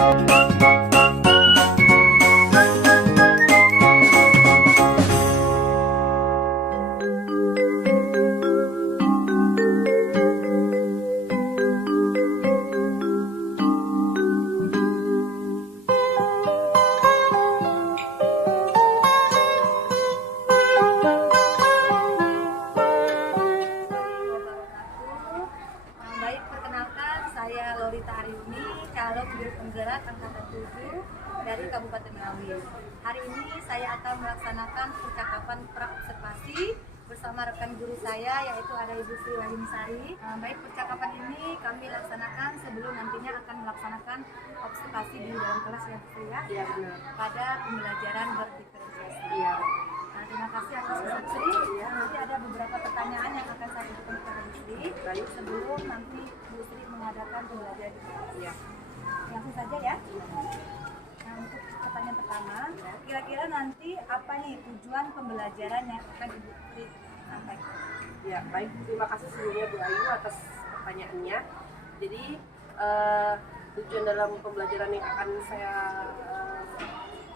Baik, perkenalkan saya Lorita Aryuni, calon guru penggerak angkatan 7 dari Kabupaten Ngawi. Hari ini saya akan melaksanakan percakapan pra-observasi bersama rekan guru saya, yaitu ada Ibu Sri Wahyunisari. Baik, percakapan ini kami laksanakan sebelum nantinya akan melaksanakan observasi di dalam kelas ya, Bu ya? Iya, benar. Pada pembelajaran berdiferensiasi. Iya. Terima kasih atas Bu Sri. Nanti ada beberapa pertanyaan yang akan saya berikan kepada Bu Sri. Baik. Sebelum nanti Bu Sri mengadakan pembelajaran. Iya. Langsung saja ya. Nah, untuk pertanyaan pertama, kira-kira nanti apa nih tujuan pembelajaran yang akan Ibu Sri sampaikan? Ya, baik. Terima kasih sebelumnya Bu Ayu atas pertanyaannya. Jadi tujuan dalam pembelajaran yang akan saya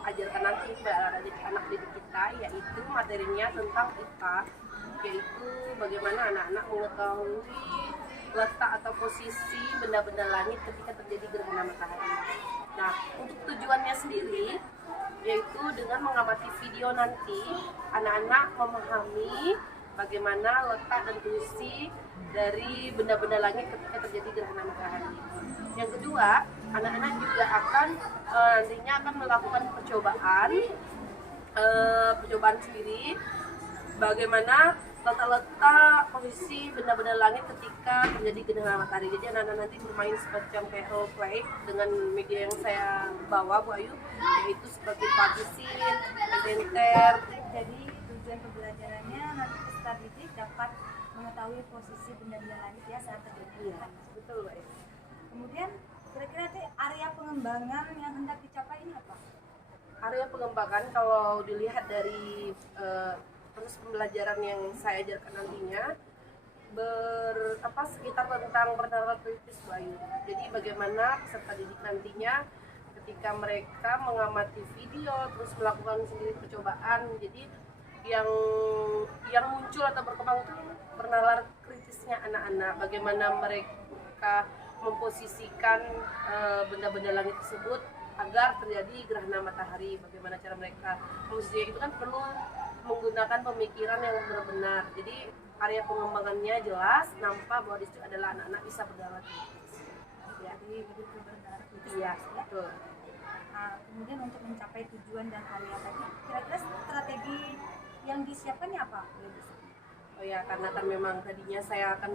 ajarkan nanti kepada anak didik kita, yaitu materinya tentang IPA, yaitu bagaimana anak-anak mengetahui letak atau posisi benda-benda langit ketika terjadi gerhana matahari. Nah, untuk tujuannya sendiri, yaitu dengan mengamati video nanti, anak-anak memahami bagaimana letak dan posisi dari benda-benda langit ketika terjadi gerhana matahari. Yang kedua, anak-anak juga akan nantinya akan melakukan percobaan sendiri bagaimana letak-letak posisi benda-benda langit ketika terjadi gerhana matahari. Jadi anak-anak nanti bermain semacam kayak role play dengan media yang saya bawa, Bu Ayu, yaitu seperti partisin, inventer. Jadi tujuan pembelajarannya nanti peserta didik dapat mengetahui posisi benda-benda langit ya saat terjadi gerhana. Betul, Bu Ayu. Kemudian kira-kira area pengembangan yang hendak dicapai ini apa? Area pengembangan kalau dilihat dari proses pembelajaran yang saya ajarkan nantinya sekitar tentang bernada kritis, Bu Ayu. Jadi bagaimana peserta didik nantinya ketika mereka mengamati video terus melakukan sendiri percobaan, jadi yang muncul atau berkembang itu bernalar kritisnya anak-anak, bagaimana mereka memposisikan benda-benda langit tersebut agar terjadi gerhana matahari. Bagaimana cara mereka memposisikan itu kan perlu menggunakan pemikiran yang benar-benar. Jadi area pengembangannya jelas, nampak bahwa di situ adalah anak-anak bisa bernalar kritis. Ya, Jadi begitu bernalar kritis. iya, betul. Nah, kemudian untuk mencapai tujuan dan area tadi, kira-kira strategi yang disiapkannya apa? Oh ya, karena kan memang tadinya saya akan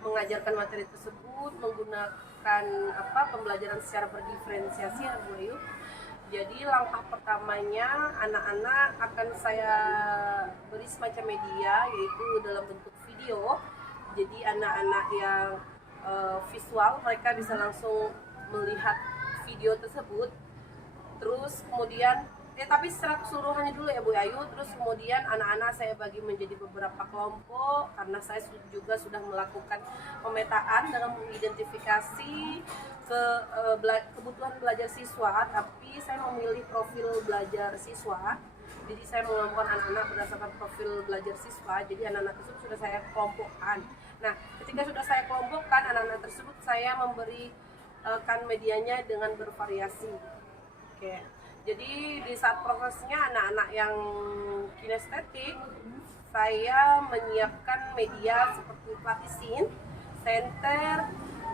mengajarkan materi tersebut menggunakan pembelajaran secara berdiferensiasi ya, Bu Ayu. Jadi langkah pertamanya anak-anak akan saya beri semacam media, yaitu dalam bentuk video. Jadi anak-anak yang visual, mereka bisa langsung melihat video tersebut. Terus kemudian tapi secara keseluruhannya dulu ya Bu Ayu. Terus kemudian anak-anak saya bagi menjadi beberapa kelompok karena saya juga sudah melakukan pemetaan dalam mengidentifikasi kebutuhan belajar siswa, tapi saya memilih profil belajar siswa. Jadi saya mengelompokkan anak-anak berdasarkan profil belajar siswa. Jadi anak-anak tersebut sudah saya kelompokkan. Nah, ketika sudah saya kelompokkan anak-anak tersebut, saya memberikan medianya dengan bervariasi. Oke. Jadi di saat prosesnya anak-anak yang kinestetik, saya menyiapkan media seperti partisin, senter,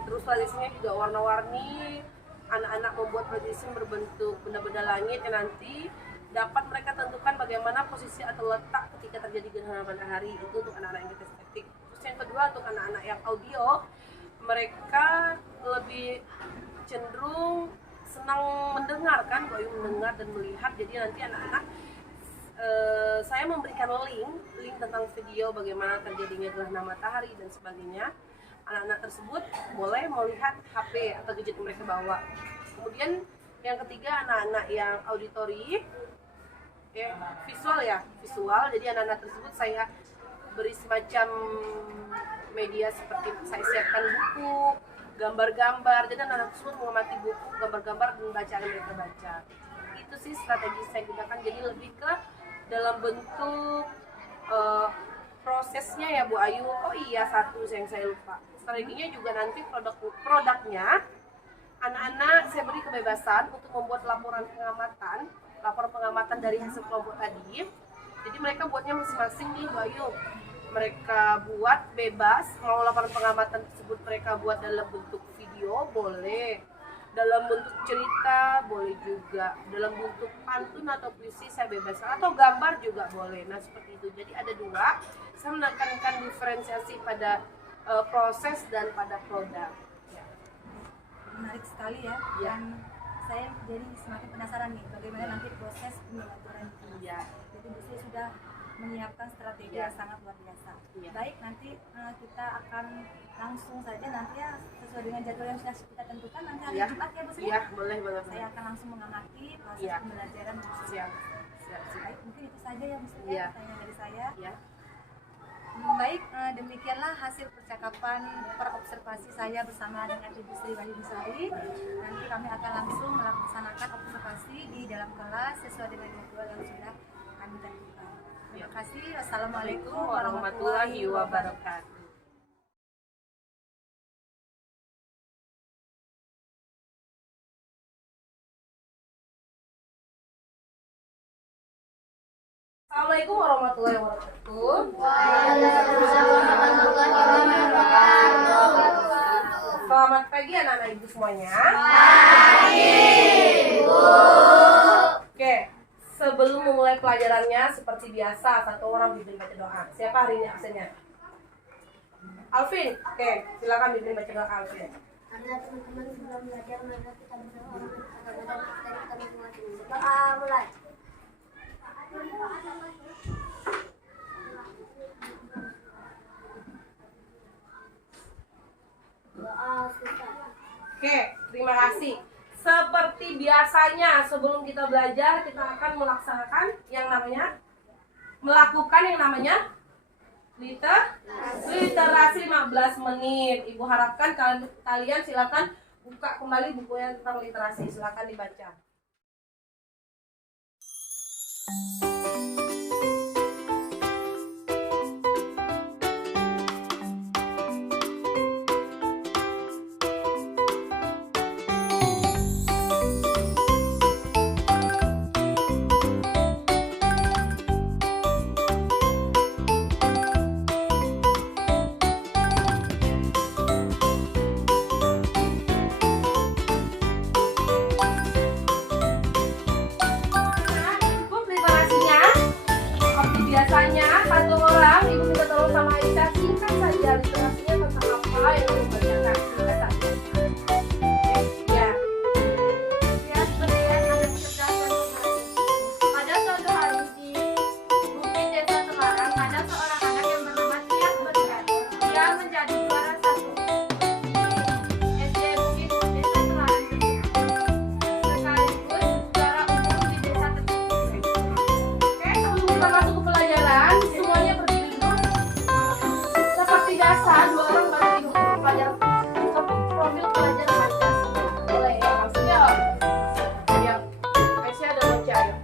terus partisinnya juga warna-warni. Anak-anak membuat partisin berbentuk benda-benda langit yang nanti dapat mereka tentukan bagaimana posisi atau letak ketika terjadi gerhana matahari. Itu untuk anak-anak yang kinestetik. Terus yang kedua untuk anak-anak yang audio, mereka lebih cenderung senang mendengarkan, mendengar dan melihat. Jadi nanti anak-anak saya memberikan link tentang video bagaimana terjadinya gerhana matahari dan sebagainya. Anak-anak tersebut boleh melihat HP atau gadget yang mereka bawa. Kemudian yang ketiga anak-anak yang auditori, visual. Jadi anak-anak tersebut saya beri semacam media seperti saya siapkan buku, gambar-gambar. Jadi anak-anak tersebut mengamati buku, gambar-gambar, dan bacaan yang mereka baca. Itu sih strategi saya gunakan. Jadi lebih ke dalam bentuk prosesnya ya Bu Ayu. Oh iya, satu yang saya lupa. Strateginya juga nanti produknya anak-anak saya beri kebebasan untuk membuat laporan pengamatan dari hasil kelompok tadi. Jadi mereka buatnya masing-masing nih Bu Ayu. Mereka buat bebas, mau laporan pengamatan tersebut mereka buat dalam bentuk video boleh, dalam bentuk cerita boleh juga, dalam bentuk pantun atau puisi saya bebaskan, atau gambar juga boleh. Nah seperti itu. Jadi ada dua. Saya menekankan diferensiasi pada proses dan pada produk. Menarik sekali ya. Dan saya jadi semakin penasaran nih bagaimana nanti proses pembelajaran itu. Jadi Bu Sri sudah menyiapkan strategi yang sangat luar biasa. Baik, nanti kita akan langsung saja nanti ya sesuai dengan jadwal yang sudah kita tentukan nanti hari Jumat ya Bu Sri. Iya, boleh. Saya akan langsung mengamati proses pembelajaran Bu Sri. Siap. Baik, mungkin itu saja ya Bu Sri ya, pertanyaan dari saya. Baik, demikianlah hasil percakapan perobservasi saya bersama dengan Ibu Sri Wahyudisari. Nanti kami akan langsung melaksanakan observasi di dalam kelas sesuai dengan jadwal yang sudah kami tentukan. Terima kasih. Wassalamualaikum warahmatullahi wabarakatuh. Assalamualaikum warahmatullahi wabarakatuh. Waalaikumsalam warahmatullahi wabarakatuh. Selamat pagi anak-anak ibu semuanya. Pagi, Bu. Oke, sebelum memulai pelajarannya seperti biasa satu orang bimbing baca doa. Siapa hari ini absennya? Alvin. Oke, silakan bimbing baca doa Alvin. Karena teman-teman sebelum belajar maka kita berdoa agar kita menguasai. Doa mulai. Oke, terima kasih. Seperti biasanya sebelum kita belajar kita akan melaksanakan yang namanya melakukan yang namanya literasi 15 menit. Ibu harapkan kalian silakan buka kembali bukunya tentang literasi, silakan dibaca. Biasanya satu orang ibu minta tolong sama Aisyah singkat saja literasinya tentang apa yang ibu bacakan. Singkat saja. Ya. Ya, seperti yang ada kecerdasan pada suatu hari di bukit desa Semarang ada seorang anak yang bernama Tias Berlian. Dia menjadi juara satu di SD Bukit Desa Semarang sekaligus juara umum di desa tersebut. Oke, sebelum kita masuk ke pelajaran, semuanya berdiri dulu. Seperti biasa, dua orang berdiri dulu pelajar profil pelajar Pancasila. Boleh ya, maksudnya ya. Aisyah ada baca ya.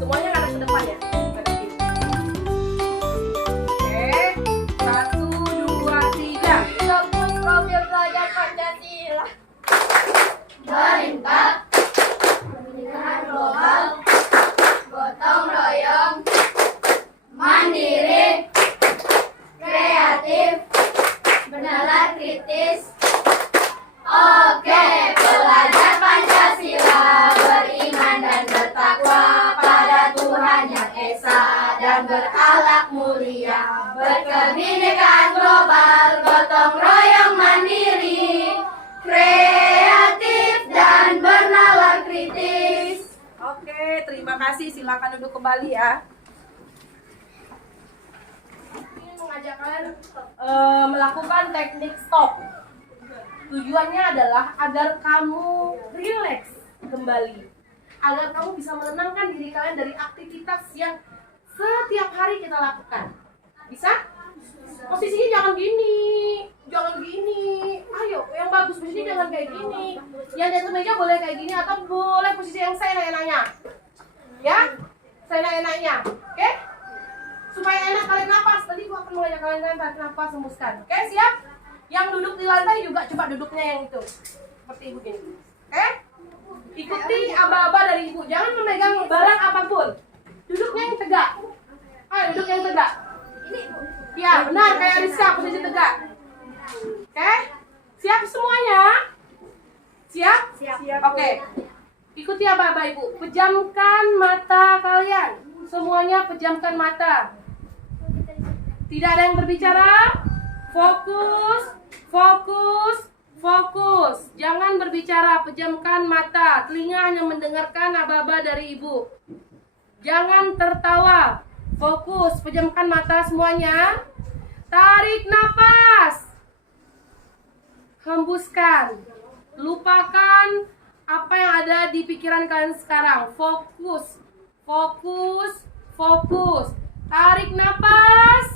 Semuanya ada ke depan ya. Berdiri. Oke, 1, 2, 3. Sebut profil pelajar Pancasila. Berimbang, pendidikan global, gotong royong, mandiri, kreatif, bernalar kritis. Oke, pelajar Pancasila beriman dan bertakwa pada Tuhan Yang Esa dan berakhlak mulia, berkebinekaan global, gotong royong mandiri, kreatif dan bernalar kritis. Oke, terima kasih. Silakan duduk kembali ya. Ini mengajak kalian melakukan teknik stop. Tujuannya adalah agar kamu rileks kembali, agar kamu bisa menenangkan diri kalian dari aktivitas yang setiap hari kita lakukan. Bisa? Posisinya jangan gini. Jangan gini. Ayo, yang bagus posisinya jangan kayak gini. Yang di atas meja boleh kayak gini atau boleh posisi yang seenak-enaknya. Ya? Seenak-enaknya. Oke? Supaya enak kalian napas. Tadi gua akan mengajak kalian tarik napas, hembuskan. Oke, siap? Yang duduk di lantai juga coba duduknya yang itu. Seperti ibu gini. Oke? Ikuti aba-aba dari ibu. Jangan memegang barang apapun. Duduknya yang tegak. Ayo, duduk yang tegak. Ya, benar kayak Rizka, posisi tegak. Oke? Siap semuanya? Siap? Siap. Oke. Ikuti aba-aba ibu. Pejamkan mata kalian. Semuanya pejamkan mata. Tidak ada yang berbicara. Fokus, fokus, fokus. Jangan berbicara, pejamkan mata. Telinga hanya mendengarkan aba-aba dari ibu. Jangan tertawa. Fokus, pejamkan mata semuanya. Tarik napas. Hembuskan. Lupakan apa yang ada di pikiran kalian sekarang. Fokus, fokus, fokus. Tarik napas.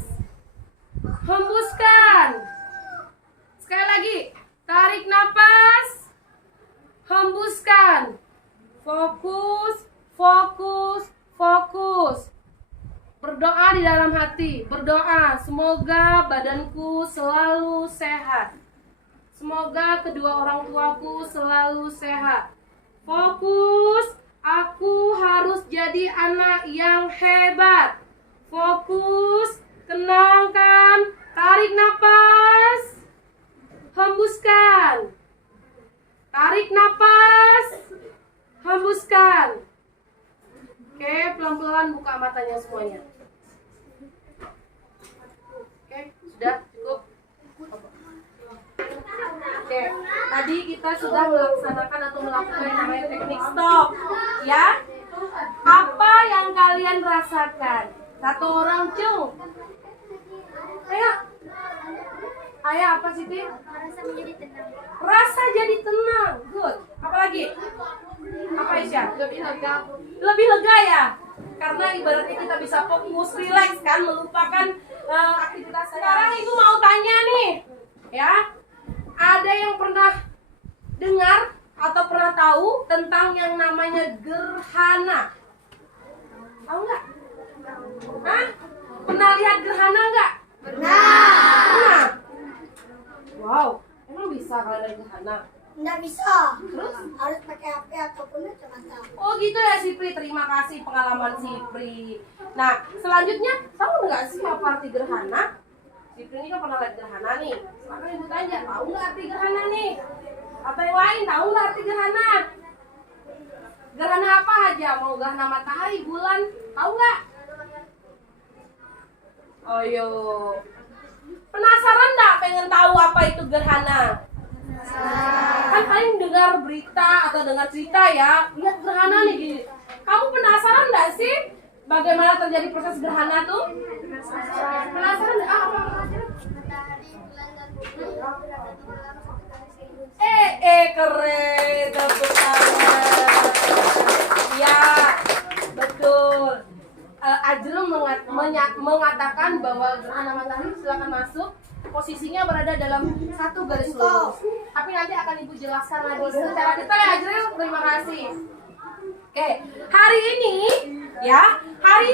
Hembuskan. Sekali lagi. Tarik napas. Hembuskan. Fokus, fokus, fokus. Berdoa di dalam hati. Berdoa, semoga badanku selalu sehat. Semoga kedua orang tuaku selalu sehat. Fokus, aku harus jadi anak yang hebat. Fokus, tenangkan, tarik napas, hembuskan. Tarik napas, hembuskan. Oke, pelan-pelan buka matanya semuanya. Oke, sudah cukup. Oke, tadi kita sudah melaksanakan atau melakukan yang namanya teknik stop. Ya, apa yang kalian rasakan? Satu orang cung. Ayo. Ayo, apa sih, Ti? Rasa menjadi tenang. Rasa jadi tenang. Good. Apa lagi? Apa Isya? Lebih lega. Lebih lega ya? Karena ibaratnya kita bisa fokus, relax kan, melupakan aktivitas. Sekarang ibu mau tanya nih, ya, ada yang pernah dengar atau pernah tahu tentang yang namanya gerhana? Tahu nggak? Hah? Pernah lihat gerhana nggak? Pernah. Wow, emang bisa kalau ada gerhana? Nggak bisa. Terus? Harus pakai HP ataupun kacamata. Oh gitu ya Sipri, terima kasih pengalaman Sipri. Nah, selanjutnya tahu nggak sih apa arti gerhana? Sipri ini kan pernah lihat gerhana nih. Silakan ibu tanya, tahu nggak arti gerhana nih? Atau yang lain tahu nggak arti gerhana? Gerhana apa aja? Mau gerhana matahari, bulan, tahu nggak? Ayo, penasaran nggak pengen tahu apa itu gerhana? Kan paling dengar berita atau dengar cerita ya, lihat gerhana nih gini. Kamu penasaran nggak sih bagaimana terjadi proses gerhana tuh? Penasaran nggak? Apa? Keren, tepuk tangan. Ya, betul. Ajrul mengatakan bahwa gerhana matahari silakan masuk. Posisinya berada dalam satu garis lurus. Tapi nanti akan ibu jelaskan lagi secara detail ya Ajrul. Terima kasih. Oke, hari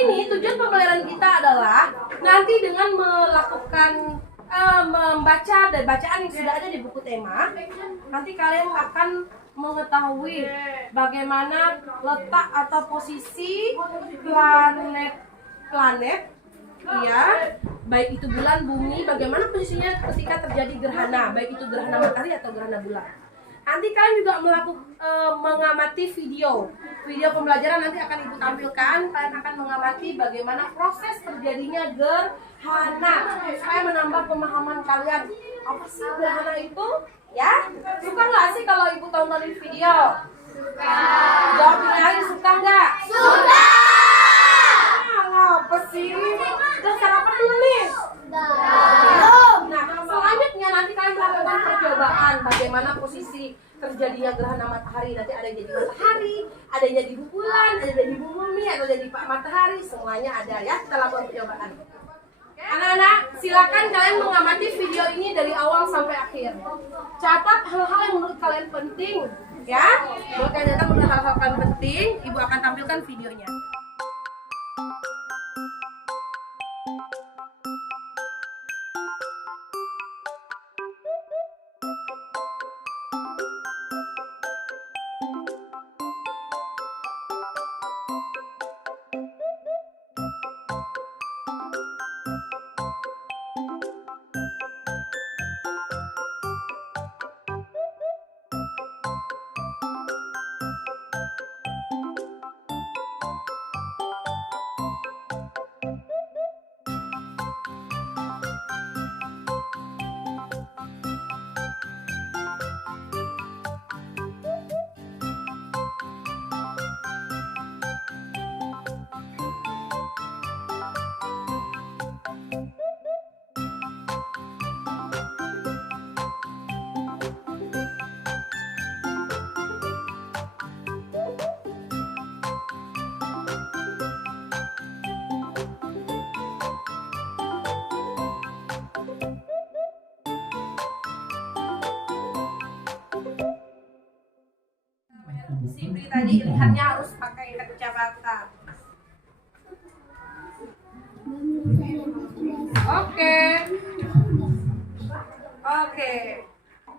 ini tujuan pembelajaran kita adalah nanti dengan melakukan membaca dan bacaan yang sudah ada di buku tema. Nanti kalian akan mengetahui bagaimana letak atau posisi planet, ya, baik itu bulan, bumi, bagaimana posisinya ketika terjadi gerhana, baik itu gerhana matahari atau gerhana bulan. Nanti kalian juga mengamati video pembelajaran nanti akan ibu tampilkan. Kalian akan mengamati bagaimana proses terjadinya gerhana supaya menambah pemahaman kalian. Apa sih gerhana itu? Ya, suka nggak sih kalau ibu tontonin video? Suka. Jawab aja, suka nggak? Suka. Apa sih? Udah sarapan dulu nih? Belum. Nah, selanjutnya nanti kalian melakukan percobaan bagaimana posisi terjadinya gerhana matahari. Nanti ada yang jadi matahari, ada yang jadi bulan, ada yang jadi bumi, ada yang jadi matahari, semuanya ada ya. Kita lakukan percobaan. Oke? Anak-anak, silakan kalian mengamati video ini dari awal sampai akhir. Catat hal-hal yang menurut kalian penting, ya. Kalau kalian catat menurut hal-hal kalian penting, ibu akan tampilkan videonya. Si Pri tadi lihatnya harus pakai kacamata. Oke.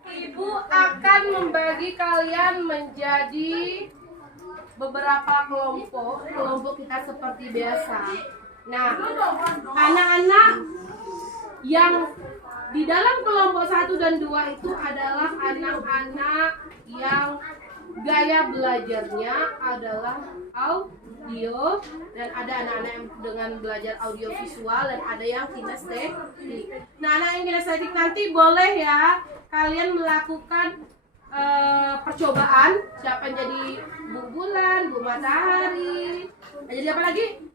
Ibu akan membagi kalian menjadi beberapa kelompok kita seperti biasa. Nah, anak-anak yang di dalam kelompok 1 dan 2 itu adalah anak-anak yang gaya belajarnya adalah audio, dan ada anak-anak yang dengan belajar audio visual, dan ada yang kinestetik. Nah, anak yang kinestetik nanti boleh ya kalian melakukan percobaan. Siapa yang jadi Bu Bulan, Bu Matahari, jadi apa lagi?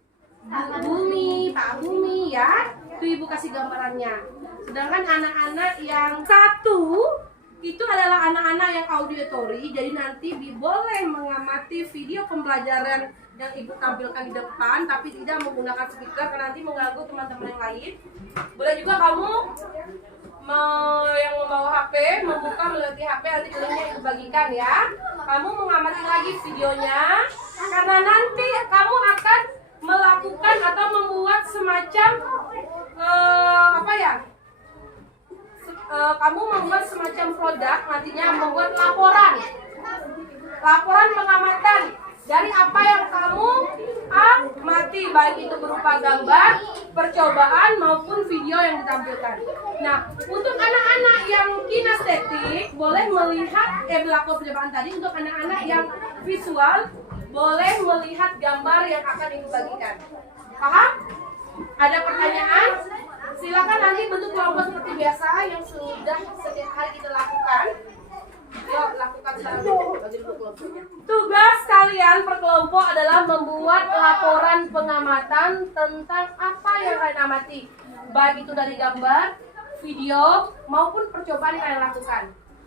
Bu Bumi, Pak Bumi ya. Itu ibu kasih gambarannya. Sedangkan anak-anak yang 1 itu adalah anak-anak yang auditory, jadi nanti boleh mengamati video pembelajaran yang ibu tampilkan di depan, tapi tidak menggunakan speaker karena nanti mengganggu teman-teman yang lain. Boleh juga kamu yang membawa HP, membuka melalui HP, nanti linknya ibu bagikan ya. Kamu mengamati lagi videonya, karena nanti kamu akan melakukan atau membuat semacam kamu membuat semacam produk, nantinya membuat laporan pengamatan dari apa yang kamu amati, baik itu berupa gambar, percobaan maupun video yang ditampilkan. Nah, untuk anak-anak yang kinestetik boleh melihat berlaku percobaan tadi. Untuk anak-anak yang visual boleh melihat gambar yang akan ibu bagikan. Paham? Ada pertanyaan? Silakan nanti bentuk kelompok seperti biasa yang sudah setiap hari kita lakukan. Yuk, lakukan sekarang bagi bentuk kelompoknya. Tugas kalian per kelompok adalah membuat laporan pengamatan tentang apa yang kalian amati, baik itu dari gambar, video, maupun percobaan yang kalian lakukan.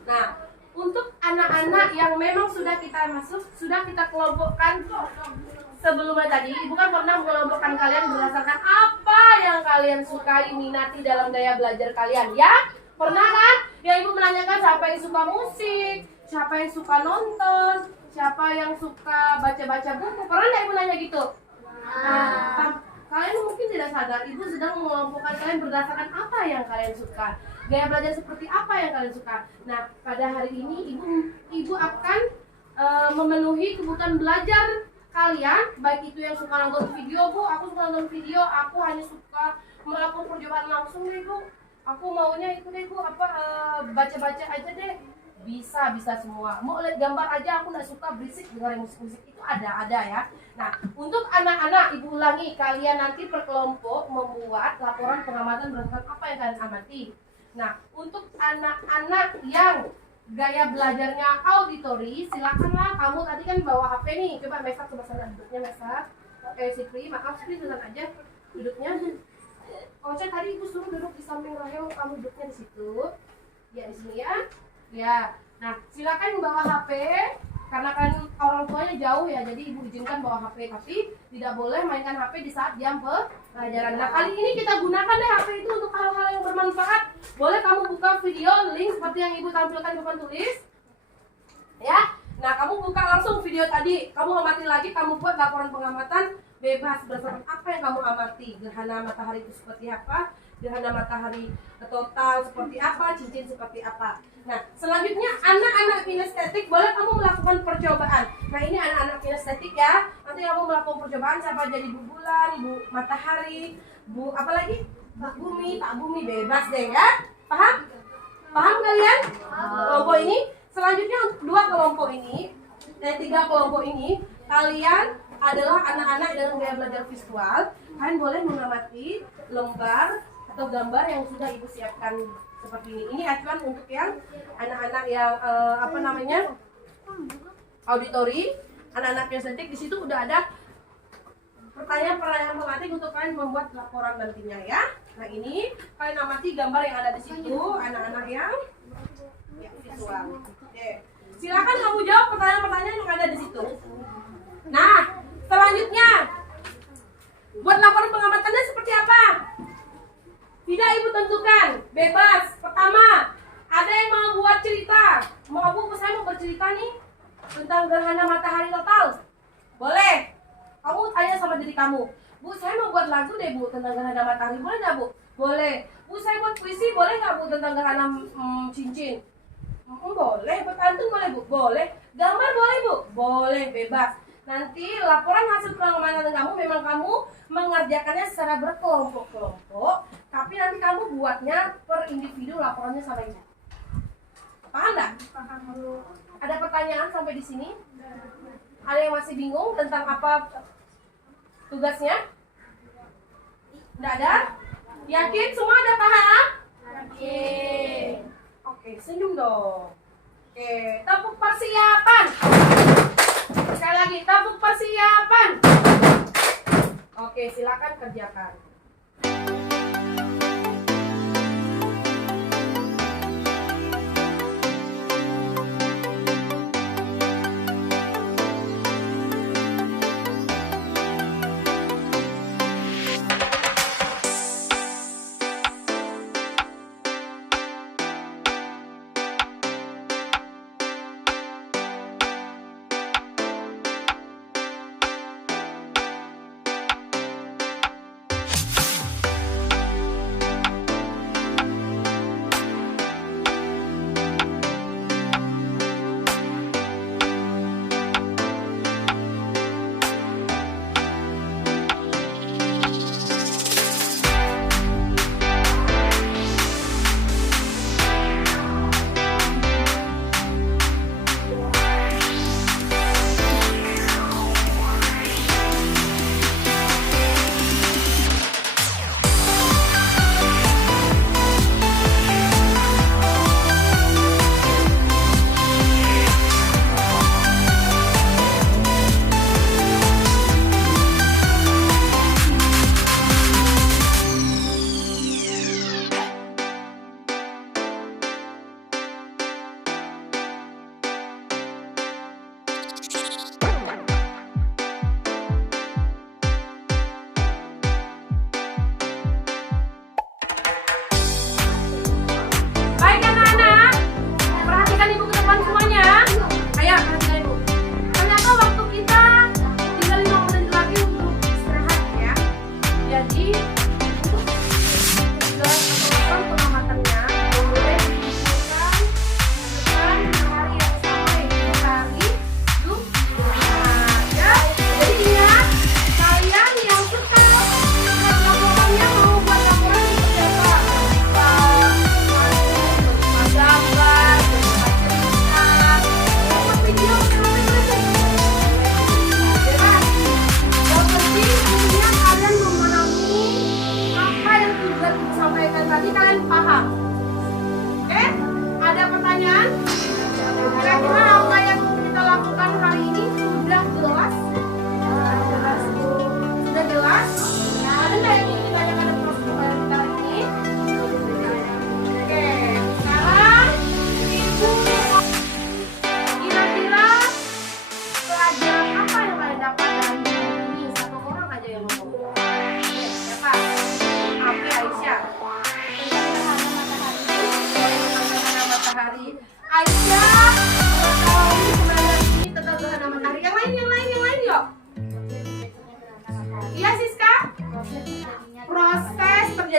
Nah, untuk anak-anak yang memang sudah kita kelompokkan sebelumnya tadi, ibu kan pernah mengelompokkan kalian berdasarkan apa yang kalian sukai, minati dalam gaya belajar kalian, ya? Pernah kan? Ya, ibu menanyakan siapa yang suka musik, siapa yang suka nonton, siapa yang suka baca-baca buku. Pernah nggak ibu nanya gitu? Nah, kalian mungkin tidak sadar, ibu sedang mengelompokkan kalian berdasarkan apa yang kalian suka, gaya belajar seperti apa yang kalian suka. Nah, pada hari ini ibu akan memenuhi kebutuhan belajar kalian, baik itu yang suka nonton video. Bu, aku suka nonton video, aku hanya suka melakukan percobaan langsung deh Bu, aku maunya itu deh Bu, baca-baca aja deh. Bisa semua. Mau lihat gambar aja, aku nggak suka berisik dengerin musik-musik. Itu ada ya. Nah, untuk anak-anak, ibu ulangi, kalian nanti per kelompok membuat laporan pengamatan berdasarkan apa yang kalian amati. Nah, untuk anak-anak yang gaya belajarnya auditory, silakanlah. Kamu tadi kan bawa HP nih, coba Mesa coba sana duduknya Mesa. Sikri, maaf Sikri, duduk aja duduknya. Oce tadi ibu suruh duduk di samping Rahel, kamu duduknya di situ. Ya, di sini ya. Ya. Nah, silakan bawa HP. karena kan orang tuanya jauh ya, jadi ibu izinkan bawa HP, tapi tidak boleh mainkan HP di saat jam pelajaran. Nah kali ini kita gunakan deh HP itu untuk hal-hal yang bermanfaat. Boleh kamu buka video link seperti yang ibu tampilkan di papan tulis ya. Nah kamu buka langsung video tadi, kamu amati lagi, kamu buat laporan pengamatan bebas berdasarkan apa yang kamu amati. Gerhana matahari itu seperti apa, gerhana matahari total seperti apa, cincin seperti apa. Nah selanjutnya anak-anak kinestetik boleh kamu melakukan percobaan. Nah ini anak-anak kinestetik ya, nanti kamu melakukan percobaan siapa jadi bu bulan, bu matahari, bu apa lagi, bu bumi, pak bumi, bebas deh ya. Paham? Paham kalian? Kelompok ini. Selanjutnya dua kelompok ini, tiga kelompok ini, kalian adalah anak-anak dengan gaya belajar visual. Kalian boleh mengamati lembar atau gambar yang sudah ibu siapkan seperti ini. Ini acuan untuk yang anak-anak yang auditori, anak-anak kinestetik. Di situ udah ada pertanyaan tematik untuk kalian membuat laporan nantinya ya. Nah ini kalian amati gambar yang ada di situ, anak-anak yang visual. Oke. Silakan kamu jawab pertanyaan-pertanyaan yang ada di situ. Nah, selanjutnya buat laporan pengamatannya seperti apa? Tidak ibu tentukan, bebas. Pertama, ada yang mau buat cerita. Saya mau bercerita nih tentang gerhana matahari total. Boleh. Kamu tanya sama diri kamu, Bu, saya mau buat lagu deh Bu tentang gerhana matahari. Boleh nggak Bu? Boleh. Bu, saya buat puisi. Boleh nggak Bu tentang gerhana cincin? Boleh. Bertantun boleh Bu? Boleh. Gambar boleh Bu? Boleh, bebas. Nanti laporan hasil pengamatan kamu memang kamu mengerjakannya secara berkelompok-kelompok, tapi nanti kamu buatnya per individu laporannya sama ibu. Paham nggak? Paham. Ada pertanyaan sampai di sini? Ada yang masih bingung tentang apa tugasnya? Nggak ada? Yakin semua ada paham? Yakin. Oke, senyum dong. Oke, tepuk persiapan. Sekali lagi, tepuk persiapan. Oke, silakan kerjakan.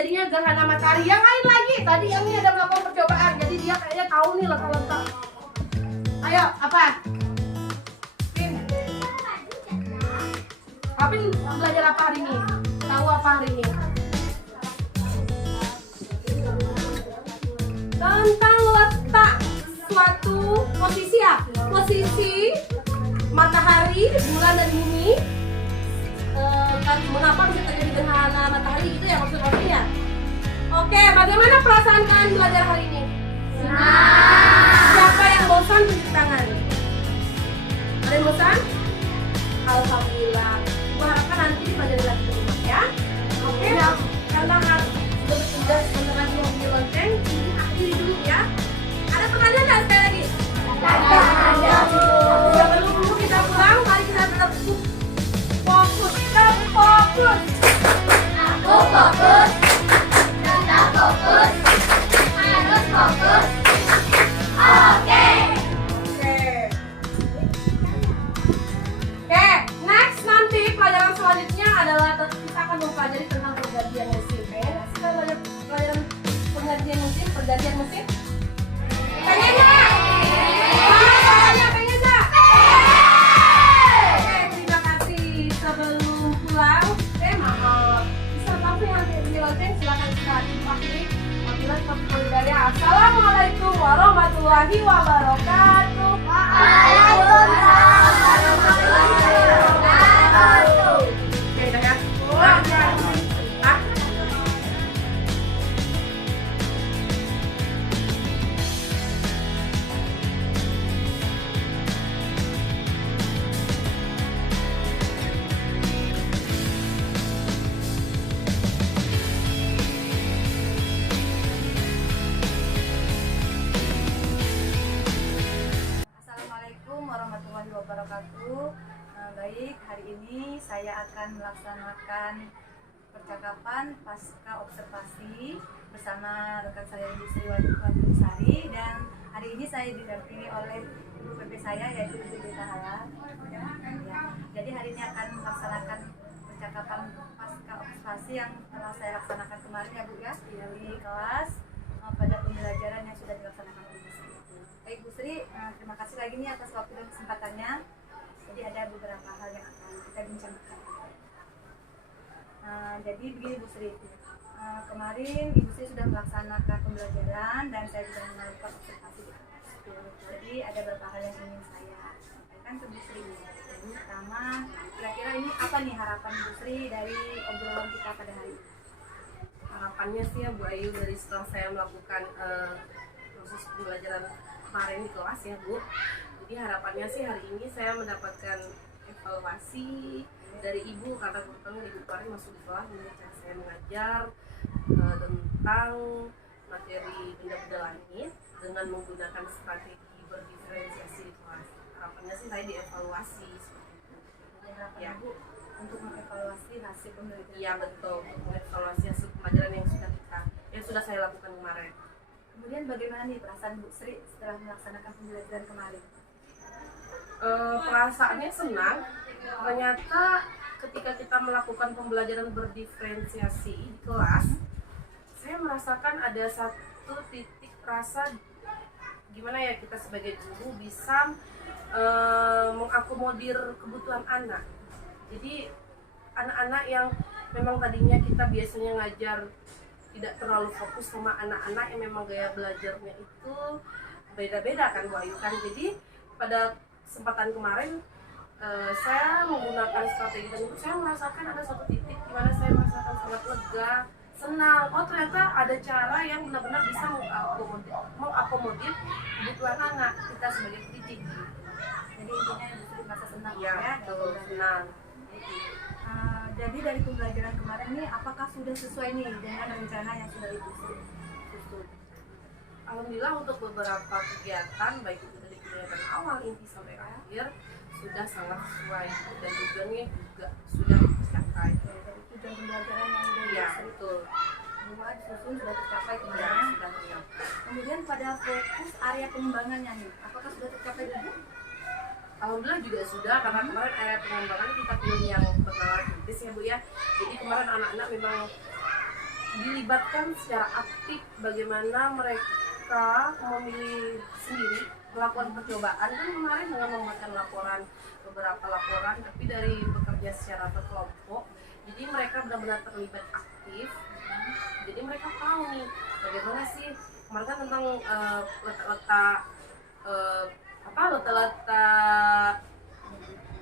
jadinya gerhana matahari. Yang lain lagi, tadi yang ini ada melakukan percobaan, jadi dia kayaknya tahu nih letak-letak. Ayo, apa? Pin. Apin belajar apa hari ini? Tahu apa hari ini? Tentang letak suatu posisi ya, posisi matahari, bulan dan bumi. Mengapa bisa terjadi gerhana matahari gitu ya maksudnya? Oke, bagaimana perasaan kalian belajar hari ini? Siapa yang bosan tunjuk tangan? Ada yang bosan? Alhamdulillah. Gua harapkan nanti belajar lagi di rumah ya. Oke, karena sudah bertugas sebentar lagi mau beli lonceng, ini akhiri dulu ya. Ada pertanyaan nggak sekali lagi? Ada. Sebelum kita pulang, mari kita tetap fokus. Tetap fokus. Aku fokus. Tetap fokus. Harus fokus. Oke. Oke, next nanti pelajaran selanjutnya adalah kita akan mempelajari tentang pergantian musim. Kita belajar pelajaran pergantian musim, pergantian musim. Pengen nggak? Pengen nggak? Oke, terima kasih. Sebelum pulang, bisa langsung nanti di lonceng, silakan kita akhiri. Wabillahi taufiq wal hidayah. Assalamualaikum warahmatullahi wabarakatuh. Waalaikumsalam warahmatullahi wabarakatuh. Oke, udah ya. Pulang. Ah. Assalamualaikum warahmatullahi wabarakatuh. Baik, hari ini saya akan melaksanakan percakapan pasca observasi bersama rekan saya Ibu Sri Wahyusari, dan hari ini saya didampingi oleh guru PP saya yaitu Ibu Dita Hala. Ya. Jadi hari ini akan melaksanakan percakapan pasca observasi yang telah saya laksanakan kemarin ya Bu ya di kelas pada pembelajaran yang sudah dilaksanakan oleh Bu Sri. Baik Bu Sri, terima kasih lagi nih atas waktu dan kesempatannya. Jadi ada beberapa hal yang akan kita bincangkan. Jadi begini Bu Sri, kemarin Ibu Sri sudah melaksanakan pembelajaran dan saya sudah melakukan observasi di kelas. Jadi ada beberapa hal yang ingin saya sampaikan ke Bu Sri. Jadi pertama, kira-kira ini apa nih harapan Bu Sri dari obrolan kita pada hari ini? Harapannya sih ya Bu Ayu, dari setelah saya melakukan proses pembelajaran kemarin di kelas ya Bu, jadi harapannya sih hari ini saya mendapatkan evaluasi dari Ibu, karena kebetulan Ibu kemarin masuk di kelas cara saya mengajar tentang materi benda-benda langit dengan menggunakan strategi berdiferensiasi di kelas. Harapannya sih saya dievaluasi seperti itu. Harapan Ya. Ibu untuk mengevaluasi hasil pembelajaran. Iya betul, mengevaluasi hasil pembelajaran yang sudah saya lakukan kemarin. Kemudian bagaimana nih perasaan Bu Sri setelah melaksanakan pembelajaran kemarin? Perasaannya senang. Ternyata ketika kita melakukan pembelajaran berdiferensiasi di kelas, saya merasakan ada satu titik rasa gimana ya kita sebagai guru bisa mengakomodir kebutuhan anak. Jadi anak-anak yang memang tadinya kita biasanya ngajar tidak terlalu fokus sama anak-anak yang memang gaya belajarnya itu beda-beda kan Bu Ayu kan. Jadi pada kesempatan kemarin saya menggunakan strategi tersebut, saya merasakan ada satu titik di mana saya merasakan sangat lega, senang. Oh ternyata ada cara yang benar-benar bisa mengakomodir kebutuhan anak kita sebagai pendidik. Jadi intinya Ibu Sri merasa senang Ya, betul, senang. Jadi dari pembelajaran kemarin ini apakah sudah sesuai nih dengan rencana yang sudah Ibu Sri susun? Alhamdulillah untuk beberapa kegiatan baik itu dari kegiatan awal inti sampai akhir sudah sangat sesuai dan tujuannya juga sudah tercapai. Dari tujuan pembelajaran yang sudah Iya Ibu Sri betul. buat susun sudah tercapai Ya, kemarin. sudah tercapai. Kemudian pada fokus area pengembangannya nih, apakah sudah tercapai juga? Alhamdulillah juga sudah, karena kemarin area pengembangan kita pilih yang bernalar kritis ya Bu ya. Jadi kemarin anak-anak memang dilibatkan secara aktif bagaimana mereka memilih sendiri melakukan percobaan. Kan kemarin dengan membuatkan beberapa laporan, tapi dari bekerja secara berkelompok, jadi mereka benar-benar terlibat aktif. Jadi mereka tahu nih bagaimana sih kemarin kan tentang letak-letak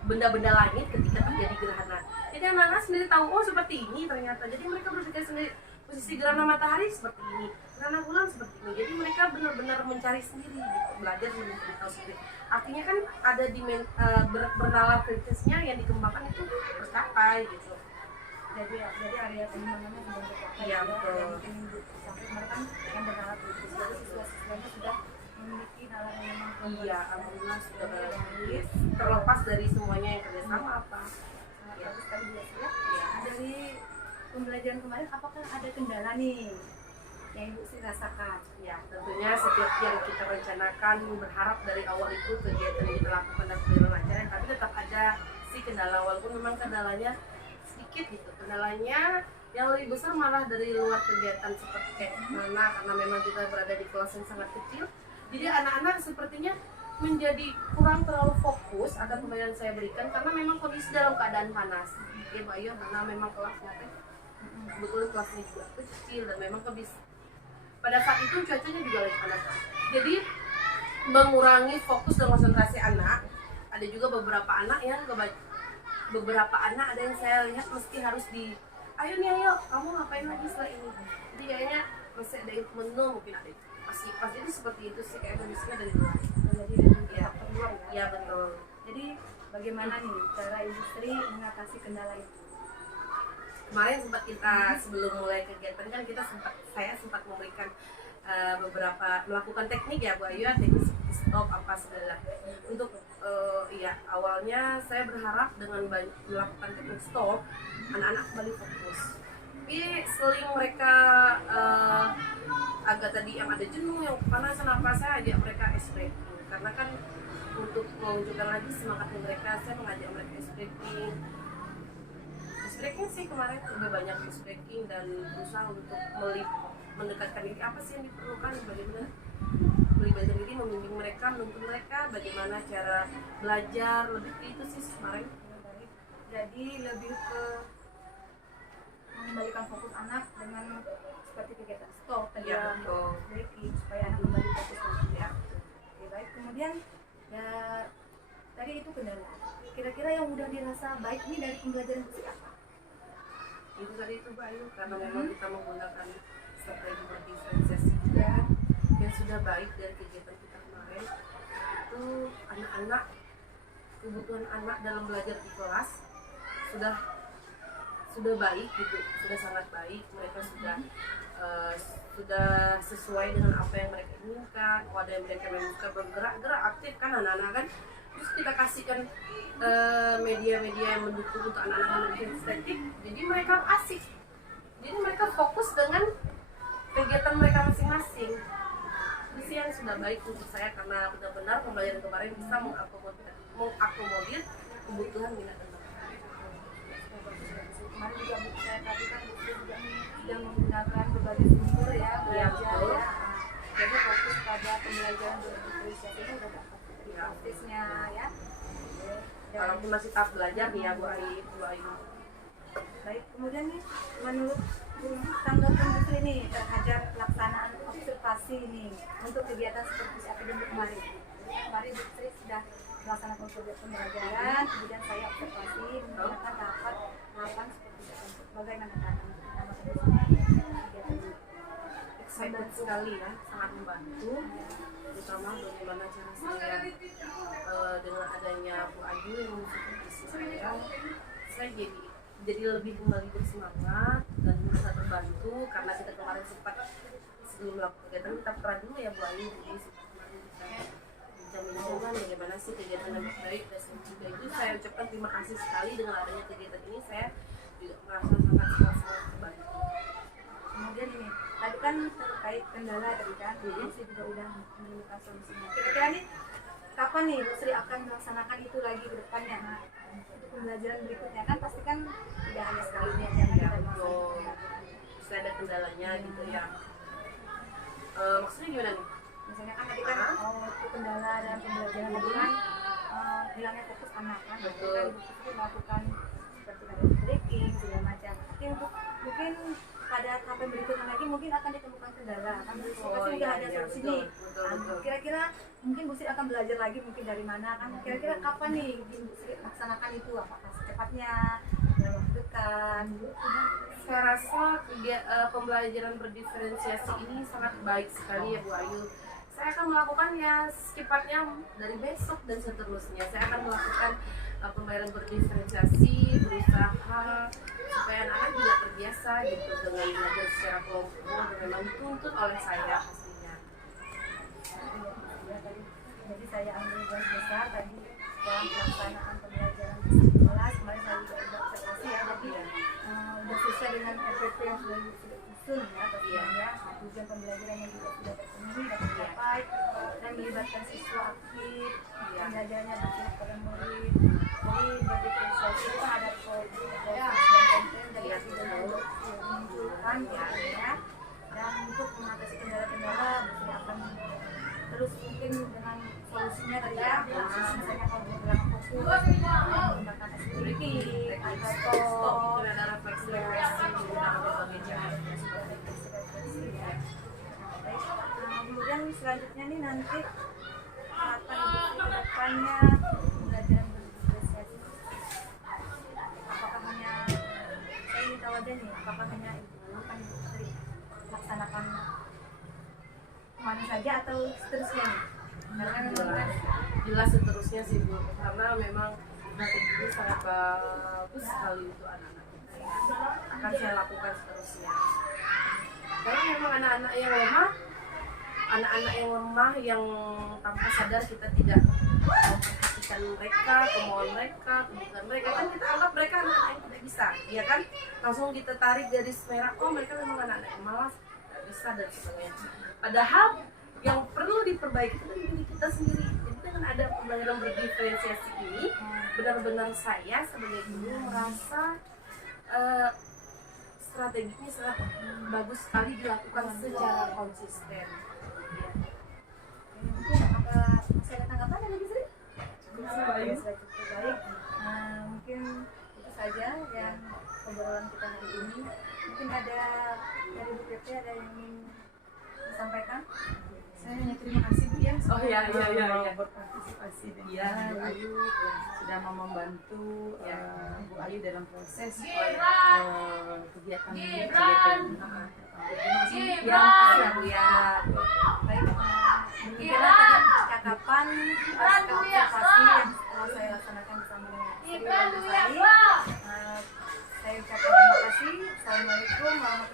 benda-benda langit ketika terjadi gerhana. Jadi anak-anak sendiri tahu, oh seperti ini ternyata. Jadi mereka berpikir sendiri, posisi gerhana matahari seperti ini, gerhana bulan seperti ini. Jadi mereka benar-benar mencari sendiri, gitu, belajar mencari tahu sendiri. Artinya kan ada bernalar kritisnya yang dikembangkan itu tercapai gitu. Jadi area pengembangannya sudah tercapai. Iya, betul. Dan mungkin sampai kemarin kan yang bernalar kritis, jadi siswa-siswanya sudah memiliki nalar yang memang Iya, alhamdulillah sudah bagus. Terlepas dari semuanya yang kerjasama apa. sangat bagus tadi ya. Dari pembelajaran kemarin, apakah ada kendala nih yang Ibu Sri rasakan? Ya, tentunya setiap yang kita rencanakan berharap dari awal itu kegiatan yang kita lakukan dan berjalan lancar, tapi tetap ada sih kendala, walaupun memang kendalanya sedikit gitu. Kendalanya yang lebih besar malah dari luar kegiatan seperti kayak mana, karena memang kita berada di kelas yang sangat kecil. Jadi anak-anak sepertinya menjadi kurang terlalu fokus akan pembelajaran saya berikan karena memang kondisi dalam keadaan panas. Ya Mbak Ayu, karena memang kelasnya kebetulan kelasnya juga kecil dan memang pada saat itu cuacanya juga lagi panas. Jadi mengurangi fokus dan konsentrasi anak. Ada juga beberapa anak ada yang saya lihat mesti harus ayo kamu ngapain lagi setelah ini. Jadi kayaknya masih ada yang menu, mungkin ada pasti itu seperti itu sih, kayak kondisinya dari luar. Jadi Ya, terluar ya. iya betul. Jadi bagaimana nih cara industri mengatasi kendala itu? Kemarin sempat kita sebelum mulai kegiatan kan saya sempat memberikan melakukan teknik ya Bu Ayu, teknik seperti stop apa segala. Untuk awalnya saya berharap dengan melakukan teknik stop anak-anak kembali fokus. Tapi seling mereka agak tadi yang ada jenuh, yang kepanasan apa, saya ajak mereka ice breaking karena kan untuk menunjukkan lagi semangat mereka, saya mengajak mereka ice breaking sih kemarin lebih banyak ice breaking dan berusaha untuk mendekatkan diri apa sih yang diperlukan, bagaimana melibatkan diri, membimbing mereka, menuntun mereka bagaimana cara belajar, lebih ke itu sih kemarin. Jadi lebih ke mengembalikan fokus anak dengan seperti kegiatan stop tadi Ya, betul. breaking supaya anak kembali fokus lagi ya. Oke, baik. Kemudian ya tadi itu kendala. Kira-kira yang udah dirasa baik nih dari pembelajaran musik apa? Itu tadi itu Mbak Ayu, karena memang kita menggunakan strategi berdiferensiasi juga yang sudah baik dari kegiatan kita kemarin. Itu anak-anak, kebutuhan anak dalam belajar di kelas sudah baik gitu, sudah sangat baik. Mereka sudah sesuai dengan apa yang mereka inginkan. Kalau ada yang mereka memang suka bergerak aktif kan anak-anak kan, terus kita kasihkan media-media yang mendukung untuk anak-anak yang estetik, jadi mereka asik, jadi mereka fokus dengan kegiatan mereka masing-masing. Itu yang sudah baik untuk saya, karena benar-benar pembelajaran kemarin bisa mengakomodir kebutuhan minat anak. Kemarin juga saya perhatikan Bu Sri juga sudah menggunakan berbagai sumber ya belajar betul. ya. Jadi fokus pada pembelajaran berinisiatif itu udah dapat praktisnya ya. Walaupun masih tahap belajar nih ya Bu Ayu. Baik, kemudian nih menurut tanggapan Bu Sri nih terhadap pelaksanaan observasi ini untuk kegiatan seperti akademik kemarin. Jadi kemarin Bu Sri sudah melaksanakan kegiatan pembelajaran, kemudian saya observasi menggunakan tahapan seperti itu. Bagaimana tanggapan Bu Sri kegiatan ini? Excited sekali ya, sangat membantu, terutama bagaimana cara saya dengan adanya Bu Ayu yang mengusung saya jadi lebih kembali bersemangat dan merasa terbantu, karena kita kemarin sempat sebelum melakukan kegiatan kita pernah dulu ya Bu Ayu, jadi sempat kemarin kita bincang-bincang bagaimana sih kegiatan yang baik, dan juga itu saya ucapkan terima kasih sekali dengan adanya kegiatan ini, saya juga merasa sangat terbantu. Kemudian ini, tadi kan terkait kendala tadi kan, Bu Sri juga udah menemukan solusinya. Kira-kira nih, kapan nih Bu Sri akan melaksanakan itu lagi ke depannya? Nah, untuk pembelajaran berikutnya kan pasti kan tidak hanya sekali ini aja yang kita Betul. laksanakan. pasti ada kendalanya gitu ya. Maksudnya gimana nih? Misalnya kan tadi kan itu kendala dalam pembelajaran tadi kan hilangnya fokus anak kan. Betul. Kita itu melakukan seperti ada breaking segala macam. Mungkin pada tahap berikutnya lagi mungkin akan ditemukan kendala. Kan pasti udah ada solusi nih. Betul. Kira-kira mungkin Bu Sri akan belajar lagi mungkin dari mana kan? Kira-kira kapan nih Bu Sri laksanakan itu? Apakah secepatnya dalam waktu dekat? Saya rasa pembelajaran berdiferensiasi ini sangat baik sekali ya Bu Ayu. Saya akan melakukannya secepatnya dari besok dan seterusnya. Saya akan melakukan pembelajaran berdiferensiasi, berusaha supaya anak-anak juga terbiasa gitu dengan belajar secara kelompok dan memang dituntut oleh saya pastinya. Jadi saya ambil garis besar tadi dalam pelaksanaan pembelajaran di kelas. Kemarin saya juga sudah observasi ya, jadi sudah sesuai dengan SPP yang sudah disusun ya pastinya ya. Tujuan pembelajaran yang juga sudah terpenuhi dan tercapai dan melibatkan siswa aktif, pembelajarannya berpihak pada murid. Jadi berdiferensiasi itu ada kode, dan konten dari video dimunculkan ya. Dan untuk mengatasi kendala-kendala Busri akan terus mungkin dengan solusinya tadi ya, misalnya kalau bilang fokus menggunakan SPP atau Stop, ada refleksi menggunakan berbagai cara. Kemudian selanjutnya nih nanti akan ke depannya pembelajaran berdiferensiasi. Apakah hanya saya ingin tahu aja nih, apakah hanya ibu kan Busri laksanakan kemana saja atau seterusnya nih? Karena memang kan Jelas seterusnya sih Bu, karena memang strategi ini sangat bagus sekali untuk anak-anak kita ya. Akan saya lakukan seterusnya. Karena memang anak-anak yang lemah yang tanpa sadar kita tidak memperhatikan mereka, kemauan mereka, kebutuhan mereka, kan kita anggap mereka anak-anak yang tidak bisa, ya kan? Langsung kita tarik garis merah, oh mereka memang anak-anak yang malas, tidak bisa dan sebagainya. Padahal yang perlu diperbaiki itu diri kita sendiri. Jadi dengan ada pembelajaran berdiferensiasi ini, benar-benar saya sebagai guru merasa strateginya sangat bagus sekali dilakukan secara konsisten. mungkin apakah masih ada tanggapan dari Bu Sri? Sudah cukup baik. Mungkin itu saja yang obrolan kita hari ini. Mungkin ada dari Bu Pepe ada yang ingin disampaikan? Saya hanya terima kasih Bu ya Oh, iya. berpartisipasi dengan Bu Ayu sudah mau membantu Bu Ayu dalam proses kegiatan Gibran. Ya, Bu ya. Baik, mungkin tadi percakapan observasi yang telah saya laksanakan bersama dengan Sri dan Bu Sari. Saya ucapkan terima kasih. Assalamualaikum warahmatullahi wabarakatuh.